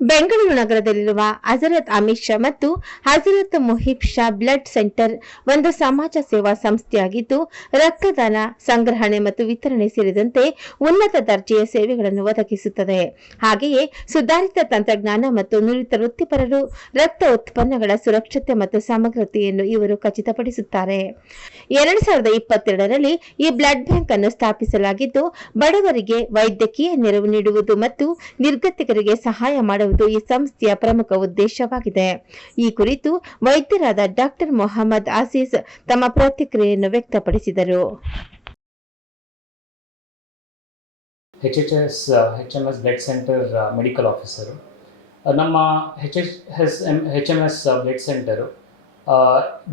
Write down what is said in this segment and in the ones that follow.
ಬೆಂಗಳೂರು ನಗರದಲ್ಲಿರುವ ಹಜರತ್ ಅಮಿತ್ ಶಾ ಮತ್ತು Hazrat Muhib Shah blood centre ಒಂದು ಸಮಾಜ ಸೇವಾ ಸಂಸ್ಥೆಯಾಗಿದ್ದು, ರಕ್ತದಾನ, ಸಂಗ್ರಹಣೆ ಮತ್ತು ವಿತರಣೆ ಸೇರಿದಂತೆ ಉನ್ನತ ದರ್ಜೆಯ ಸೇವೆಗಳನ್ನು ಒದಗಿಸುತ್ತದೆ. ಹಾಗೆಯೇ ಸುಧಾರಿತ ತಂತ್ರಜ್ಞಾನ ಮತ್ತು ನುರಿತ ವೃತ್ತಿಪರರು ರಕ್ತ ಉತ್ಪನ್ನಗಳ ಸುರಕ್ಷತೆ ಮತ್ತು ಸಮಗ್ರತೆಯನ್ನು ಇವರು ಖಚಿತಪಡಿಸುತ್ತಾರೆ. ಎರಡ್ ಸಾವಿರದ ಇಪ್ಪತ್ತೆರಡರಲ್ಲಿ ಈ ಬ್ಲಡ್ ಬ್ಯಾಂಕ್ ಅನ್ನು ಸ್ಥಾಪಿಸಲಾಗಿದ್ದು, ಬಡವರಿಗೆ ವೈದ್ಯಕೀಯ ನೆರವು ನೀಡುವುದು ಮತ್ತು ನಿರ್ಗತಿಕರಿಗೆ ಸಹಾಯ ಮಾಡುವುದು ಈ ಸಂಸ್ಥೆಯ ಪ್ರಮುಖ ಉದ್ದೇಶವಾಗಿದೆ. ಈ ಕುರಿತು ವೈದ್ಯರಾದ ಡಾಕ್ಟರ್ ಮೊಹಮ್ಮದ್ ಆಸೀಸ್ ತಮ್ಮ ಪ್ರತಿಕ್ರಿಯೆಯನ್ನು ವ್ಯಕ್ತಪಡಿಸಿದರು. H H S H M S blood centre medical officer ನಮ್ಮ H H S M H M S blood centre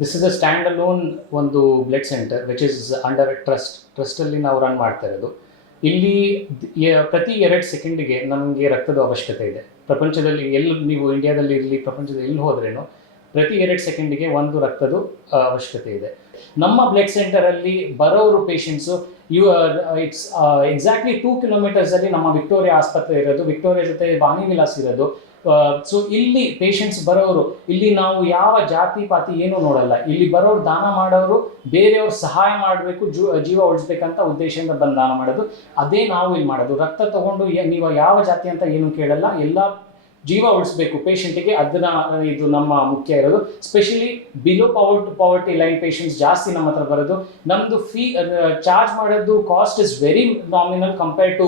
this is a stand alone ಒಂದು blood centre which is under trust ಟ್ರಸ್ಟಲ್ಲಿ ನಾವು run ಮಾಡ್ತಾ ಇರೋದು. ಇಲ್ಲಿ ಪ್ರತಿ ಎರಡು ಸೆಕೆಂಡಿಗೆ ನಮಗೆ ರಕ್ತದ ಅವಶ್ಯಕತೆ ಇದೆ. ಪ್ರಪಂಚದಲ್ಲಿ ಎಲ್ಲಿ ನೀವು ಇಂಡಿಯಾದಲ್ಲಿ ಇರಲಿ, ಪ್ರಪಂಚದಲ್ಲಿ ಎಲ್ಲಿ ಹೋದ್ರೇನು, ಪ್ರತಿ ಎರಡು ಸೆಕೆಂಡಿಗೆ ಒಂದು ರಕ್ತದ ಅವಶ್ಯಕತೆ ಇದೆ. ನಮ್ಮ ಬ್ಲಡ್ ಸೆಂಟರಲ್ಲಿ ಬರೋರು patients you it's exactly two ಕಿಲೋಮೀಟರ್ಸಲ್ಲಿ ನಮ್ಮ ವಿಕ್ಟೋರಿಯಾ ಆಸ್ಪತ್ರೆ ಇರೋದು ವಿಕ್ಟೋರಿಯಾ ಜೊತೆ ಬಾನಿ ವಿಲಾಸ್ ಇರೋದು ಸೊ ಇಲ್ಲಿ ಪೇಷಂಟ್ಸ್ ಬರೋರು ಇಲ್ಲಿ ನಾವು ಯಾವ ಜಾತಿ ಪಾತಿ ಏನೂ ನೋಡಲ್ಲ. ಇಲ್ಲಿ ಬರೋರು ದಾನ ಮಾಡೋರು ಬೇರೆಯವ್ರು ಸಹಾಯ ಮಾಡಬೇಕು ಜೀವ ಉಳಿಸ್ಬೇಕಂತ ಉದ್ದೇಶದಿಂದ ಬಂದು ದಾನ ಮಾಡೋದು. ಅದೇ ನಾವು ಇಲ್ಲಿ ಮಾಡೋದು. ರಕ್ತ ತಗೊಂಡು ನೀವು ಯಾವ ಜಾತಿ ಅಂತ ಏನು ಕೇಳಲ್ಲ. ಎಲ್ಲ ಜೀವ ಉಳಿಸ್ಬೇಕು. ಪೇಷಂಟಿಗೆ ಅದನ್ನ ಇದು ನಮ್ಮ ಮುಖ್ಯ ಇರೋದು. Specially below poverty poverty line patients ಜಾಸ್ತಿ ನಮ್ಮ ಹತ್ರ ಬರೋದು. ನಮ್ಮದು ಫೀ ಚಾರ್ಜ್ ಮಾಡೋದು cost is very nominal compare to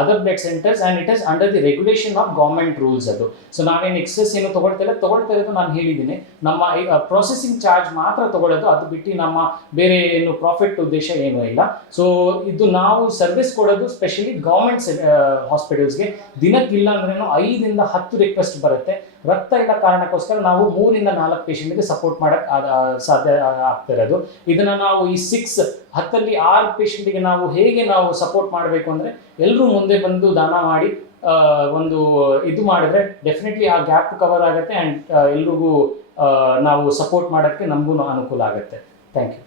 other blood centres and it is under the regulation of government rules ಅದು. ಸೊ ನಾವೇನು ಎಕ್ಸಸ್ ಏನು ತೊಗೊಳ್ತಿಲ್ಲ ತೊಗೊಳ್ತಾ ಇರೋದು ನಾನು ಹೇಳಿದ್ದೀನಿ. ನಮ್ಮ ಪ್ರೊಸೆಸಿಂಗ್ ಚಾರ್ಜ್ ಮಾತ್ರ ತೊಗೊಳ್ಳೋದು. ಅದು ಬಿಟ್ಟು ನಮ್ಮ ಬೇರೆ ಏನು ಪ್ರಾಫಿಟ್ ಉದ್ದೇಶ ಏನೂ ಇಲ್ಲ. ಸೊ ಇದು ನಾವು ಸರ್ವಿಸ್ ಕೊಡೋದು ಸ್ಪೆಷಲಿ ಗೌರ್ಮೆಂಟ್ ಹಾಸ್ಪಿಟಲ್ಸ್ಗೆ ದಿನಕ್ಕಿಲ್ಲ ಅಂದ್ರೇನು ಐದರಿಂದ ಹತ್ತು ರಿಕ್ವೆಸ್ಟ್ ಬರುತ್ತೆ. ರಕ್ತ ಇಲ್ಲ ಕಾರಣಕ್ಕೋಸ್ಕರ ನಾವು ಮೂರಿಂದ ನಾಲ್ಕು ಪೇಷಂಟ್ಗೆ ಸಪೋರ್ಟ್ ಮಾಡಕ್ ಸಾಧ್ಯ ಆಗ್ತಾ ಇರೋದು. ಇದನ್ನ ನಾವು ಈ ಸಿಕ್ಸ್ ಹತ್ತಲ್ಲಿ ಆರು ಪೇಷಂಟಿಗೆ ನಾವು ಹೇಗೆ ನಾವು ಸಪೋರ್ಟ್ ಮಾಡಬೇಕು ಅಂದ್ರೆ ಎಲ್ಲರೂ ಮುಂದೆ ಬಂದು ದಾನ ಮಾಡಿ ಒಂದು ಇದು ಮಾಡಿದ್ರೆ ಡೆಫಿನೆಟ್ಲಿ ಆ ಗ್ಯಾಪ್ ಕವರ್ ಆಗುತ್ತೆ ಆ್ಯಂಡ್ ಎಲ್ರಿಗೂ ನಾವು ಸಪೋರ್ಟ್ ಮಾಡೋಕ್ಕೆ ನಮಗೂ ಅನುಕೂಲ ಆಗುತ್ತೆ. Thank you